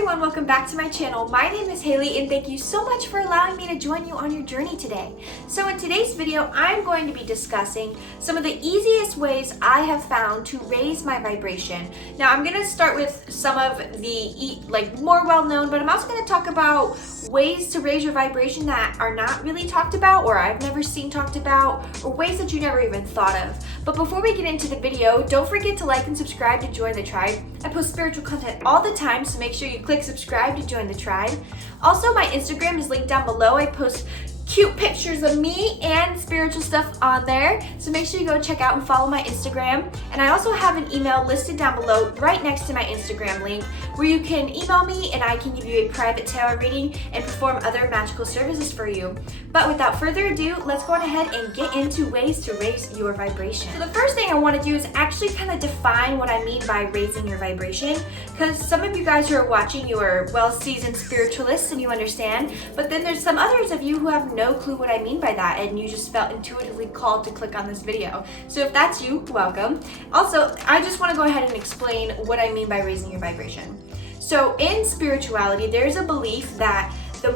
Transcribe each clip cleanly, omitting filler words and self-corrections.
everyone, welcome back to my channel. My name is Hayley and thank you so much for allowing me to join you on your journey today. So in today's video, I'm going to be discussing some of the easiest ways I have found to raise my vibration. Now I'm going to start with some of the more well-known, but I'm also going to talk about ways to raise your vibration that are not really talked about or I've never seen talked about, or ways that you never even thought of. But before we get into the video, don't forget to like and subscribe to join the tribe. I post spiritual content all the time, so make sure you click subscribe to join the tribe. Also, my Instagram is linked down below. I post cute pictures of me and spiritual stuff on there, so make sure you go check out and follow my Instagram. And I also have an email listed down below right next to my Instagram link where you can email me and I can give you a private tarot reading and perform other magical services for you. But without further ado, let's go on ahead and get into ways to raise your vibration. So the first thing I want to do is actually kind of define what I mean by raising your vibration, because some of you guys who are watching, you are well-seasoned spiritualists and you understand, but then there's some others of you who have no clue what I mean by that and you just felt intuitively called to click on this video. So if that's you, welcome. Also, I just want to go ahead and explain what I mean by raising your vibration. So in spirituality, there's a belief that the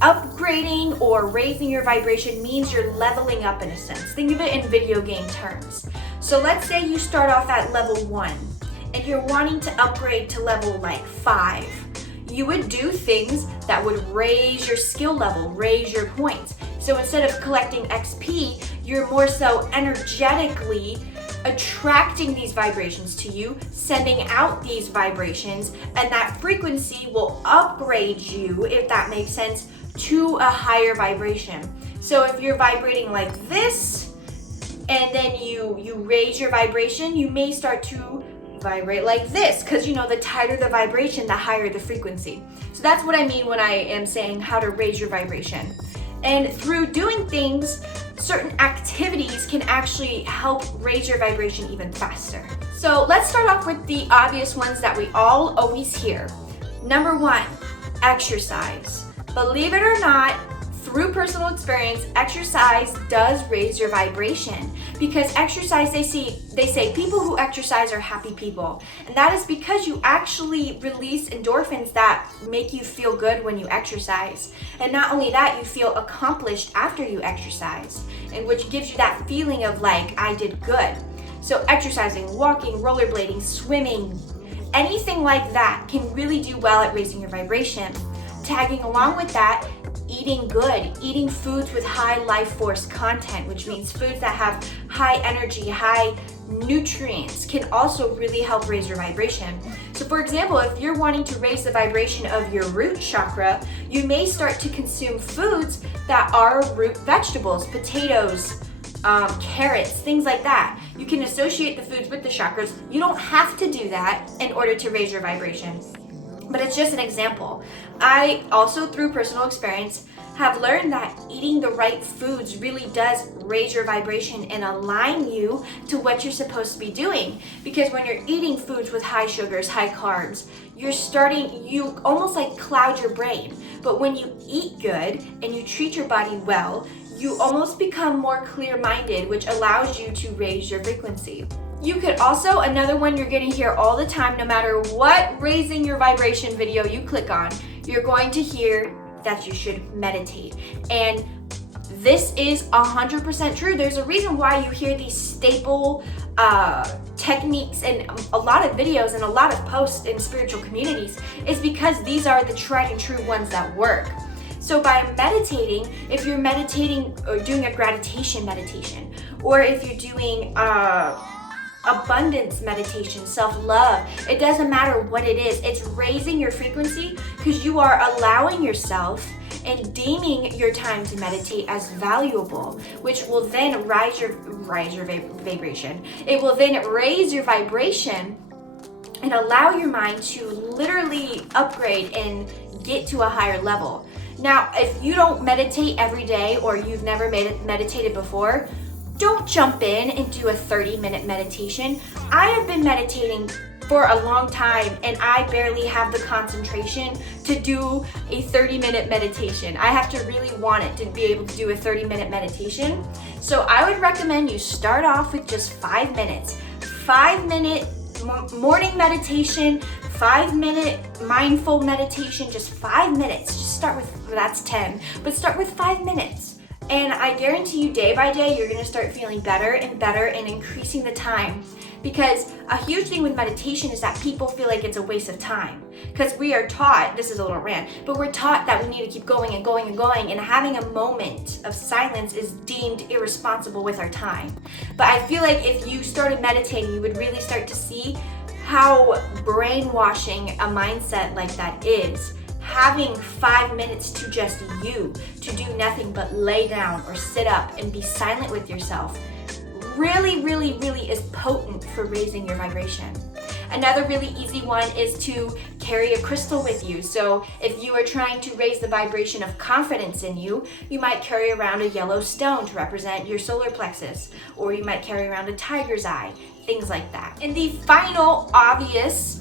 upgrading or raising your vibration means you're leveling up in a sense. Think of it in video game terms. So let's say you start off at level 1 and you're wanting to upgrade to level 5. You would do things that would raise your skill level, raise your points. So instead of collecting XP, you're more so energetically attracting these vibrations to you, sending out these vibrations, and that frequency will upgrade you, if that makes sense, to a higher vibration. So if you're vibrating like this, and then you raise your vibration, you may start to vibrate like this, because the tighter the vibration, the higher the frequency. So that's what I mean when I am saying how to raise your vibration. And through doing things, certain activities can actually help raise your vibration even faster. So let's start off with the obvious ones that we all always hear. Number 1, exercise. Believe it or not, through personal experience, exercise does raise your vibration, because exercise, they say people who exercise are happy people. And that is because you actually release endorphins that make you feel good when you exercise. And not only that, you feel accomplished after you exercise, and which gives you that feeling of I did good. So exercising, walking, rollerblading, swimming, anything like that can really do well at raising your vibration. Tagging along with that, eating good, eating foods with high life force content, which means foods that have high energy, high nutrients, can also really help raise your vibration. So for example, if you're wanting to raise the vibration of your root chakra, you may start to consume foods that are root vegetables, potatoes, carrots, things like that. You can associate the foods with the chakras. You don't have to do that in order to raise your vibration, but it's just an example. I also, through personal experience, have learned that eating the right foods really does raise your vibration and align you to what you're supposed to be doing. Because when you're eating foods with high sugars, high carbs, you almost cloud your brain. But when you eat good and you treat your body well, you almost become more clear-minded, which allows you to raise your frequency. You could also, another one you're going to hear all the time, no matter what raising your vibration video you click on, you're going to hear that you should meditate. And this is 100% true. There's a reason why you hear these staple techniques in a lot of videos and a lot of posts in spiritual communities, is because these are the tried and true ones that work. So by meditating, if you're meditating or doing a gratification meditation, or if you're doing abundance meditation, self-love, it doesn't matter what it is, it's raising your frequency, because you are allowing yourself and deeming your time to meditate as valuable, which will then raise your vibration. It will then raise your vibration and allow your mind to literally upgrade and get to a higher level. Now, if you don't meditate every day, or you've never meditated before, don't jump in and do a 30-minute meditation. I have been meditating for a long time and I barely have the concentration to do a 30-minute meditation. I have to really want it to be able to do a 30-minute meditation. So I would recommend you start off with just 5 minutes. 5-minute morning meditation, 5-minute mindful meditation, just 5 minutes. Just start with, well, that's 10, but start with 5 minutes. And I guarantee you day by day, you're gonna start feeling better and increasing the time. Because a huge thing with meditation is that people feel like it's a waste of time. Because we are taught, this is a little rant, but we're taught that we need to keep going and going and going, and having a moment of silence is deemed irresponsible with our time. But I feel like if you started meditating, you would really start to see how brainwashing a mindset like that is. Having 5 minutes to just you, to do nothing but lay down or sit up and be silent with yourself, really, really, really is potent for raising your vibration. Another really easy one is to carry a crystal with you. So if you are trying to raise the vibration of confidence in you, you might carry around a yellow stone to represent your solar plexus, or you might carry around a tiger's eye, things like that. And the final obvious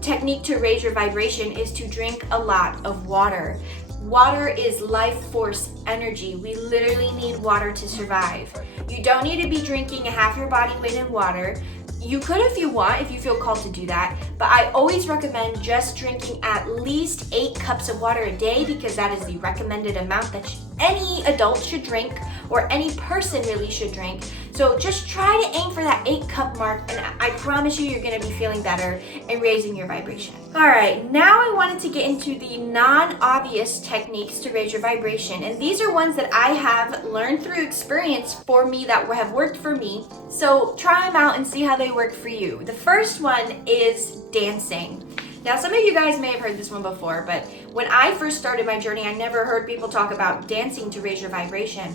technique to raise your vibration is to drink a lot of water. Water is life force energy. We literally need water to survive. You don't need to be drinking half your body weight in water. You could if you want, if you feel called to do that, but I always recommend just drinking at least 8 cups of water a day, because that is the recommended amount that any adult should drink, or any person really should drink. So just try to aim for that 8-cup mark, and I promise you, you're gonna be feeling better and raising your vibration. All right, now I wanted to get into the non-obvious techniques to raise your vibration, and these are ones that I have learned through experience for me that have worked for me. So try them out and see how they work for you. The first one is dancing. Now, some of you guys may have heard this one before, but when I first started my journey, I never heard people talk about dancing to raise your vibration.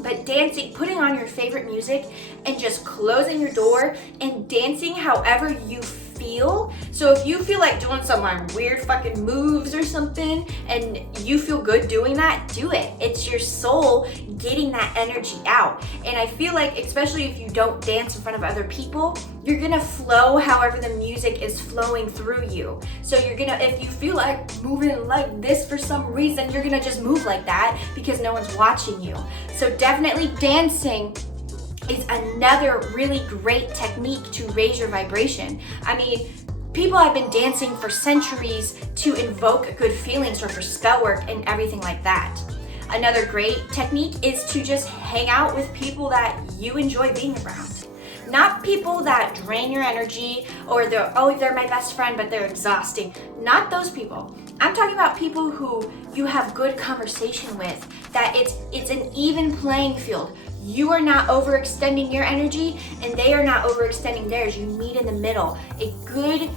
But dancing, putting on your favorite music and just closing your door and dancing however you feel. So if you feel like doing some weird fucking moves or something and you feel good doing that, do it. It's your soul getting that energy out. And I feel like, especially if you don't dance in front of other people, you're gonna flow however the music is flowing through you. So you're gonna, if you feel like moving like this for some reason, you're gonna just move like that because no one's watching you. So definitely dancing is another really great technique to raise your vibration. I mean, people have been dancing for centuries to invoke good feelings or for spell work and everything like that. Another great technique is to just hang out with people that you enjoy being around. Not people that drain your energy, or they're my best friend, but they're exhausting. Not those people. I'm talking about people who you have good conversation with, that it's an even playing field. You are not overextending your energy and they are not overextending theirs. You meet in the middle. A good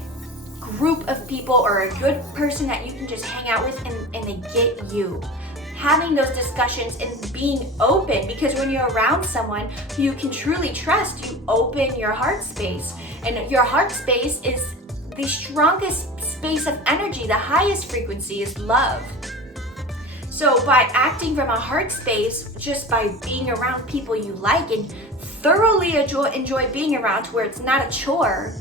group of people, or a good person that you can just hang out with and they get you. Having those discussions and being open, because when you're around someone who you can truly trust, you open your heart space. And your heart space is the strongest space of energy. The highest frequency is love. So by acting from a heart space, just by being around people you like and thoroughly enjoy being around, to where it's not a chore,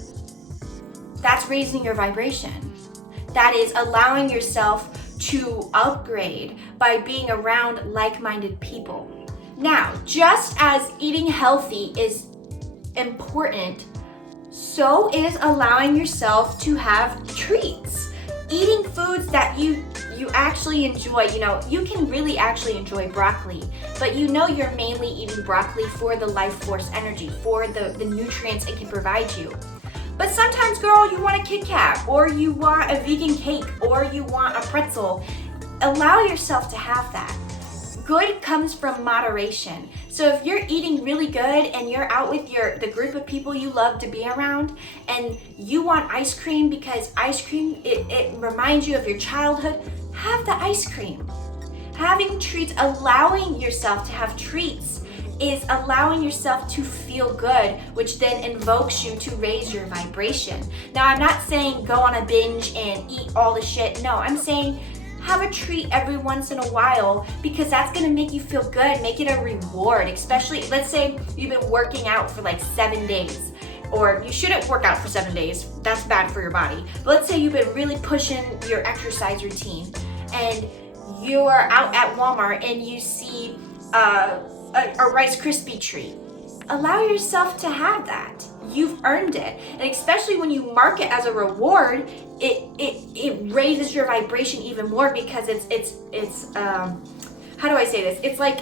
that's raising your vibration. That is allowing yourself to upgrade by being around like-minded people. Now, just as eating healthy is important, so is allowing yourself to have treats. Eating foods that you actually enjoy. You know, you can really actually enjoy broccoli, but you know you're mainly eating broccoli for the life force energy, for the nutrients it can provide you. But sometimes, girl, you want a Kit Kat, or you want a vegan cake, or you want a pretzel. Allow yourself to have that. Good comes from moderation. So if you're eating really good and you're out with the group of people you love to be around, and you want ice cream because ice cream, it reminds you of your childhood, have the ice cream. Having treats, allowing yourself to have treats, is allowing yourself to feel good, which then invokes you to raise your vibration. Now, I'm not saying go on a binge and eat all the shit. No, I'm saying have a treat every once in a while, because that's gonna make you feel good, make it a reward. Especially, let's say you've been working out for like 7 days, or you shouldn't work out for 7 days, that's bad for your body. But let's say you've been really pushing your exercise routine, and you're out at Walmart and you see a Rice Krispie treat. Allow yourself to have that. you've earned it. And especially when you mark it as a reward, it raises your vibration even more, because it's how do I say this? It's like,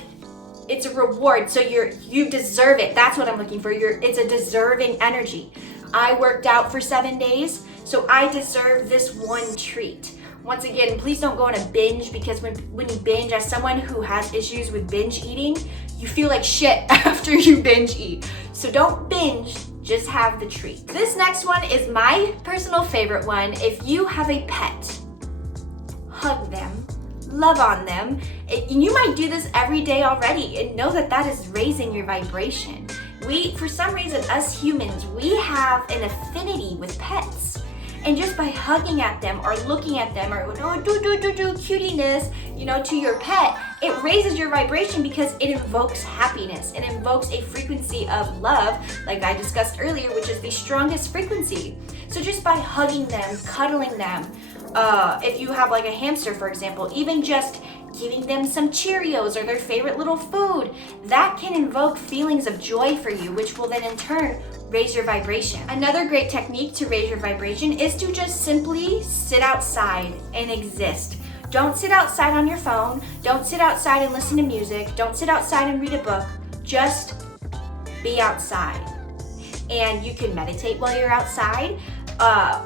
it's a reward, so you deserve it. That's what I'm looking for. It's a deserving energy. I worked out for 7 days, so I deserve this one treat. Once again, please don't go on a binge, because when you binge, as someone who has issues with binge eating, you feel like shit after you binge eat. So don't binge, just have the treat. This next one is my personal favorite one. If you have a pet, hug them, love on them. You might do this every day already, and know that is raising your vibration. For some reason, us humans, we have an affinity with pets. And just by hugging at them or looking at them or cutiness, to your pet, it raises your vibration, because it invokes happiness. It invokes a frequency of love, like I discussed earlier, which is the strongest frequency. So just by hugging them, cuddling them, if you have like a hamster, for example, even just giving them some Cheerios or their favorite little food, that can invoke feelings of joy for you, which will then in turn raise your vibration. Another great technique to raise your vibration is to just simply sit outside and exist. Don't sit outside on your phone. Don't sit outside and listen to music. Don't sit outside and read a book. Just be outside. And you can meditate while you're outside,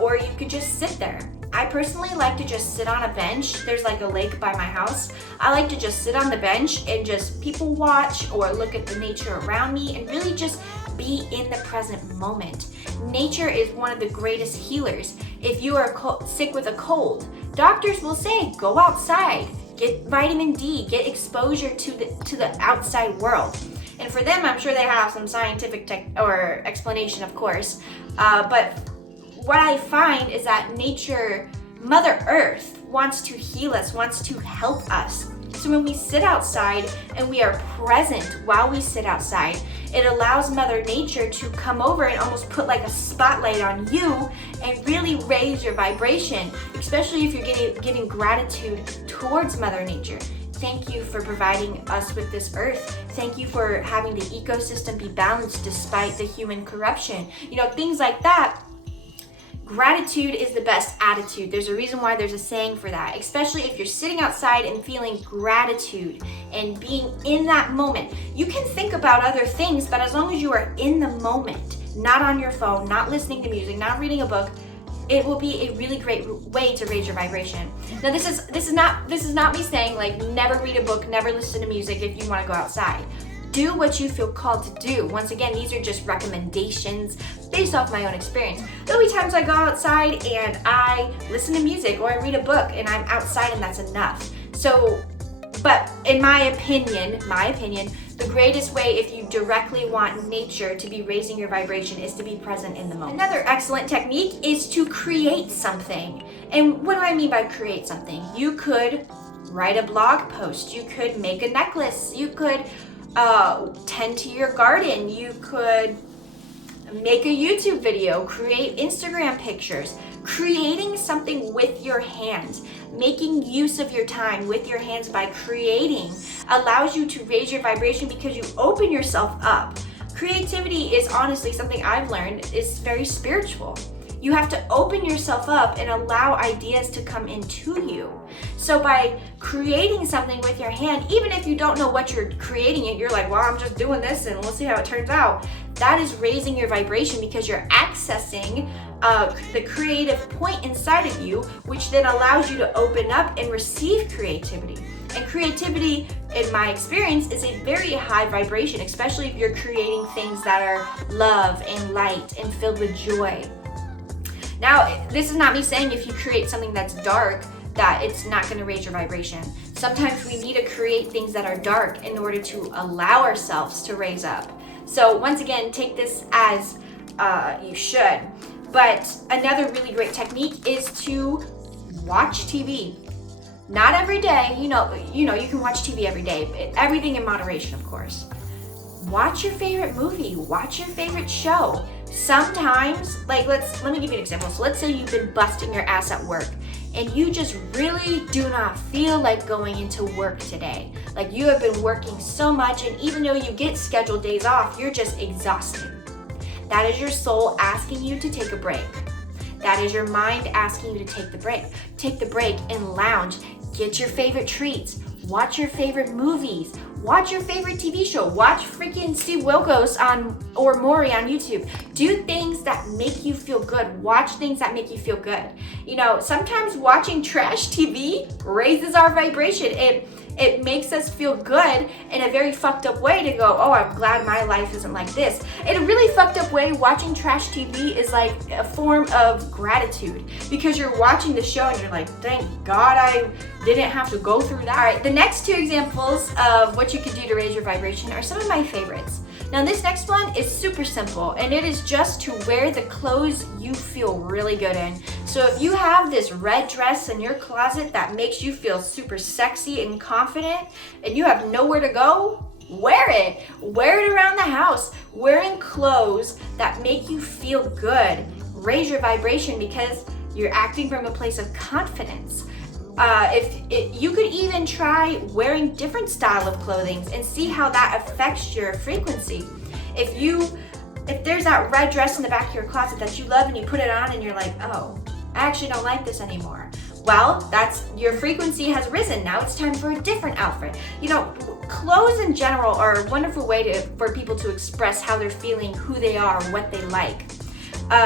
or you could just sit there. I personally like to just sit on a bench. There's like a lake by my house. I like to just sit on the bench and just people watch or look at the nature around me and really just be in the present moment. Nature is one of the greatest healers. If you are sick with a cold, doctors will say, go outside, get vitamin D, get exposure to the outside world. And for them, I'm sure they have some scientific or explanation, of course. But what I find is that nature, Mother Earth, wants to heal us, wants to help us. So when we sit outside and we are present while we sit outside, it allows Mother Nature to come over and almost put like a spotlight on you and really raise your vibration, especially if you're giving gratitude towards Mother Nature. Thank you for providing us with this earth. Thank you for having the ecosystem be balanced despite the human corruption. Things like that. Gratitude is the best attitude. There's a reason why there's a saying for that, especially if you're sitting outside and feeling gratitude and being in that moment. You can think about other things, but as long as you are in the moment, not on your phone, not listening to music, not reading a book, it will be a really great way to raise your vibration. Now, this is not me saying like never read a book, never listen to music if you want to go outside. Do what you feel called to do. Once again, these are just recommendations based off my own experience. There'll be times I go outside and I listen to music or I read a book and I'm outside and that's enough. So, but in my opinion, the greatest way if you directly want nature to be raising your vibration is to be present in the moment. Another excellent technique is to create something. And what do I mean by create something? You could write a blog post. You could make a necklace. You could tend to your garden. You could make a YouTube video, create Instagram pictures. Creating something with your hands, making use of your time with your hands by creating allows you to raise your vibration because you open yourself up. Creativity is honestly something I've learned is very spiritual. You have to open yourself up and allow ideas to come into you. So by creating something with your hand, even if you don't know what you're creating it, you're like, well, I'm just doing this and we'll see how it turns out. That is raising your vibration because you're accessing the creative point inside of you, which then allows you to open up and receive creativity. And creativity, in my experience, is a very high vibration, especially if you're creating things that are love and light and filled with joy. Now, this is not me saying if you create something that's dark, that it's not going to raise your vibration. Sometimes we need to create things that are dark in order to allow ourselves to raise up. So once again, take this as you should. But another really great technique is to watch TV. Not every day, you can watch TV every day, everything in moderation, of course. Watch your favorite movie, watch your favorite show. Sometimes, like let me give you an example. So let's say you've been busting your ass at work and you just really do not feel like going into work today. Like you have been working so much, and even though you get scheduled days off, you're just exhausted. That is your soul asking you to take a break. That is your mind asking you to take the break. Take the break and lounge. Get your favorite treats. Watch your favorite movies. Watch your favorite TV show. Watch freaking Steve Wilkos or Maury on YouTube. Do things that make you feel good. Watch things that make you feel good. You know, sometimes watching trash TV raises our vibration. It makes us feel good in a very fucked up way to go, oh, I'm glad my life isn't like this. In a really fucked up way, watching trash TV is like a form of gratitude because you're watching the show and you're like, thank God I didn't have to go through that. All right, the next two examples of what you can do to raise your vibration are some of my favorites. Now this next one is super simple and it is just to wear the clothes you feel really good in. So if you have this red dress in your closet that makes you feel super sexy and confident and you have nowhere to go, wear it. Wear it around the house. Wearing clothes that make you feel good raise your vibration because you're acting from a place of confidence. You could even try wearing different style of clothing and see how that affects your frequency. If there's that red dress in the back of your closet that you love and you put it on and you're like, oh, I actually don't like this anymore. Well, that's your frequency has risen. Now it's time for a different outfit. You know, clothes in general are a wonderful way for people to express how they're feeling, who they are, what they like.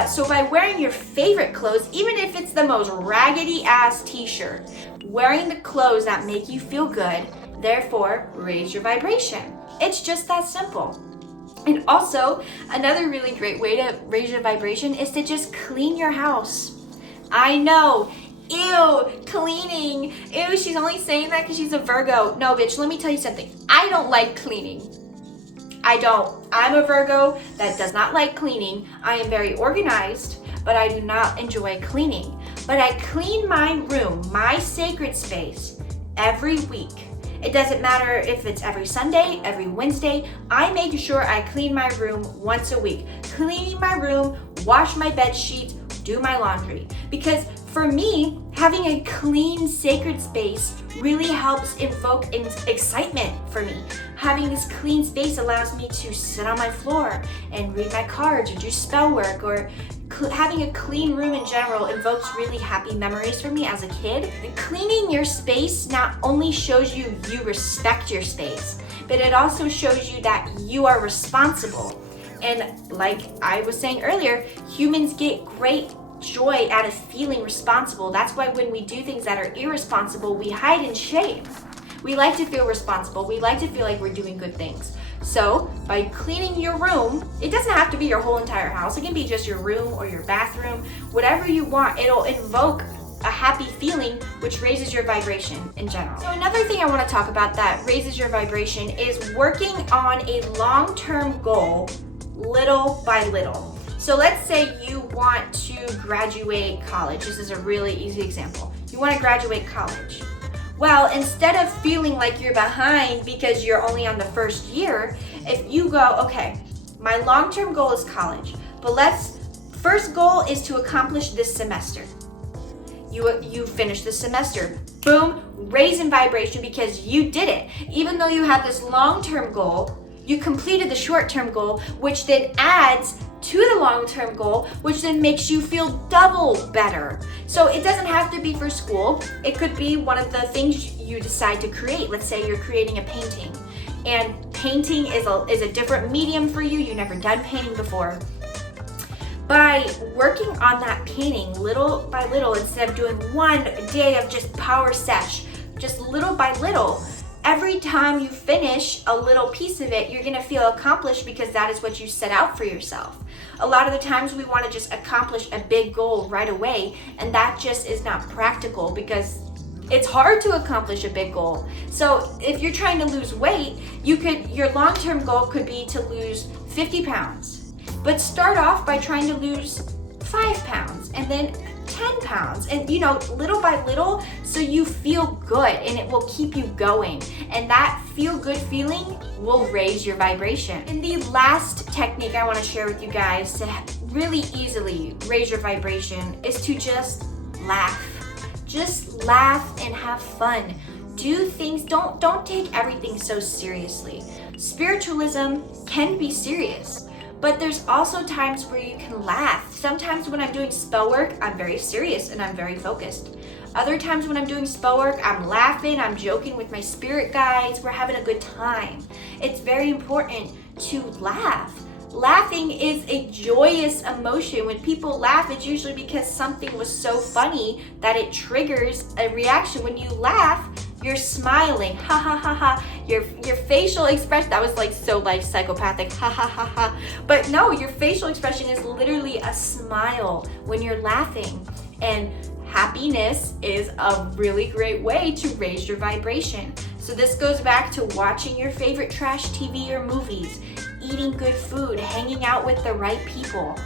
So by wearing your favorite clothes, even if it's the most raggedy ass t-shirt, wearing the clothes that make you feel good, therefore raise your vibration. It's just that simple. And also, another really great way to raise your vibration is to just clean your house. I know, ew, cleaning. Ew, she's only saying that because she's a Virgo. No, bitch, let me tell you something. I don't like cleaning. I don't. I'm a Virgo that does not like cleaning. I am very organized, but I do not enjoy cleaning. But I clean my room, my sacred space, every week. It doesn't matter if it's every Sunday, every Wednesday. I make sure I clean my room once a week. Cleaning my room, wash my bed sheets, do my laundry. Because for me, having a clean, sacred space really helps invoke excitement for me. Having this clean space allows me to sit on my floor and read my cards or do spell work, or having a clean room in general invokes really happy memories for me as a kid. And cleaning your space not only shows you respect your space, but it also shows you that you are responsible. And like I was saying earlier, humans get great joy out of feeling responsible. That's why when we do things that are irresponsible, we hide in shame. We like to feel responsible. We like to feel like we're doing good things. So by cleaning your room, it doesn't have to be your whole entire house. It can be just your room or your bathroom, whatever you want. It'll invoke a happy feeling, which raises your vibration in general. So another thing I want to talk about that raises your vibration is working on a long-term goal little by little. So let's say you want to graduate college. This is a really easy example. You want to graduate college. Well, instead of feeling like you're behind because you're only on the first year, if you go, okay, my long-term goal is college, but first goal is to accomplish this semester. You finish the semester, boom, raise in vibration because you did it. Even though you have this long-term goal, you completed the short-term goal, which then adds to the long-term goal, which then makes you feel double better. So it doesn't have to be for school. It could be one of the things you decide to create. Let's say you're creating a painting, and painting is a different medium for you. You've never done painting before. By working on that painting little by little, instead of doing one day of just power sesh, just little by little, every time you finish a little piece of it, you're gonna feel accomplished because that is what you set out for yourself. A lot of the times we wanna just accomplish a big goal right away, and that just is not practical because it's hard to accomplish a big goal. So if you're trying to lose weight, your long-term goal could be to lose 50 pounds. But start off by trying to lose 5 pounds and then 10 pounds, and little by little, so you feel good and it will keep you going, and that feel good feeling will raise your vibration. And the last technique I want to share with you guys to really easily raise your vibration is to just laugh and have fun. Do things, don't take everything so seriously. Spiritualism can be serious, But there's also times where you can laugh. Sometimes when I'm doing spell work, I'm very serious and I'm very focused. Other times when I'm doing spell work, I'm laughing, I'm joking with my spirit guides, we're having a good time. It's very important to laugh. Laughing is a joyous emotion. When people laugh, it's usually because something was so funny that it triggers a reaction. When you laugh, you're smiling, ha ha ha ha. Your facial expression, that was like so like psychopathic, ha ha ha ha. But no, your facial expression is literally a smile when you're laughing. And happiness is a really great way to raise your vibration. So this goes back to watching your favorite trash TV or movies, eating good food, hanging out with the right people.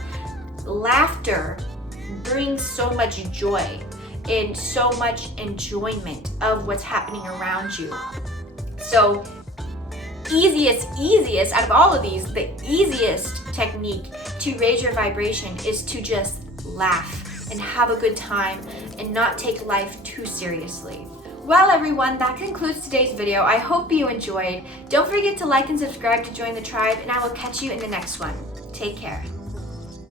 Laughter brings so much joy and so much enjoyment of what's happening around you. So easiest out of all of these, the easiest technique to raise your vibration is to just laugh and have a good time and not take life too seriously. Well everyone, that concludes today's video. I hope you enjoyed. Don't forget to like and subscribe to join the tribe, and I will catch you in the next one. Take care.